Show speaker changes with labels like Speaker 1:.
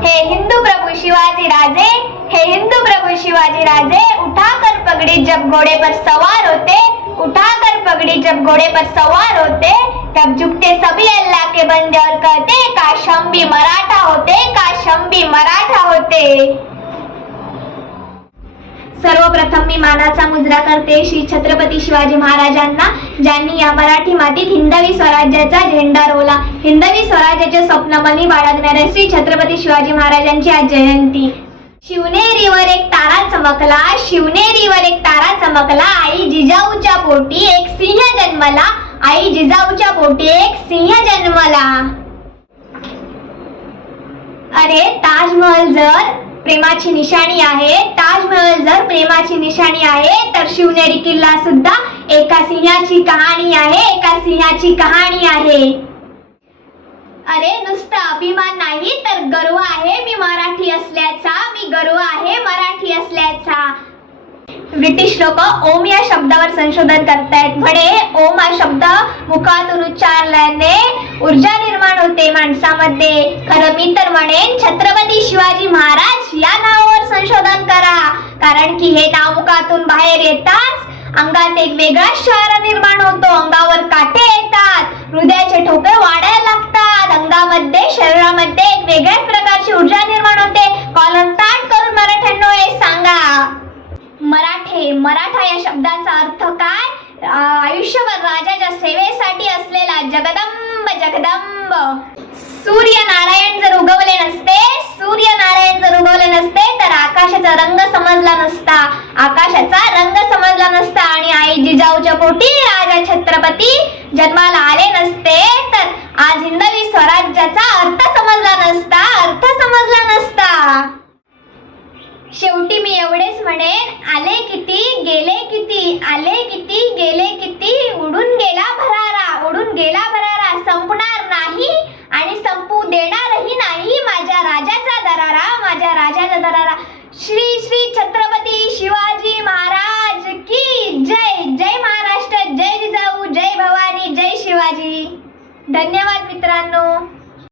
Speaker 1: हे हिंदू प्रभू शिवाजी राजे हे हिंदू प्रभू शिवाजी राजे उठा कर पगड़ी जब घोड़े पर सवार होते उठा कर पगड़ी जब घोड़े पर सवार होते तब झुकते सभी अल्लाह के बंदे और कहते काश हम भी मराठा होते काश हम भी मराठा होते। सर्वप्रथम मी मानाचा मुजरा करते श्री छत्रपती शिवाजी महाराजांना ज्यांनी या मराठी मातीत हिंदवी स्वराज्याचा झेंडा रोवला. हिंदवी स्वराज्याचे स्वप्नमनी बाळगणाऱ्या श्री छत्रपती शिवाजी महाराजांची आज जयंती. शिवनेरीवर एक तारा चमकला शिवनेरीवर एक तारा चमकला आई जिजाऊच्या पोटी एक सिंह जन्मला आई जिजाऊच्या पोटी एक सिंह जन्मला. अरे ताजमहल जर प्रेमाची निशाणी आहे ताजमहल जर प्रेमाची निशाणी आहे तर शिवनेरी किल्ला सुद्धा एका सिंहाची कहाणी आहे एका सिंहाची कहाणी आहे. अरे नुसता अभिमान नाही तर गर्व आहे मी मराठी असल्याचा. मी गर्व आहे मराठी असल्याचा. ब्रिटिश लोक ओम या शब्दावर संशोधन करतायत. म्हणे ओम हा शब्द मुखातून उच्चारल्याने ऊर्जा निर्माण होते माणसामध्ये. खरं मी तर म्हणेन छत्रपती शिवाजी महाराज या नावावर संशोधन करा. कारण की हे नाव मुखातून बाहेर येताच अंगात एक वेगळा शहर निर्माण होतो. अंगावर काटे येतात. हृदयाचे ठोके वाढत वेगळ्याच प्रकारची ऊर्जा निर्माण होते. कॉलर ताट करून मराठ्यांनो हे सांगा. मराठे मराठा या शब्दाचा अर्थ काय? आयुष्यभर राजाच्या सेवेसाठी असलेला जगदंब जगदंब. सूर्य नारायण जर उगवले नसते सूर्य नारायण जर उगवले नसते तर आकाशाचा रंग समजला नसता. आकाशाचा रंग समजला नसता आणि आई जिजाऊच्या पोटी राजा छत्रपती जन्माला आले नसते. धन्यवाद मित्रांनो.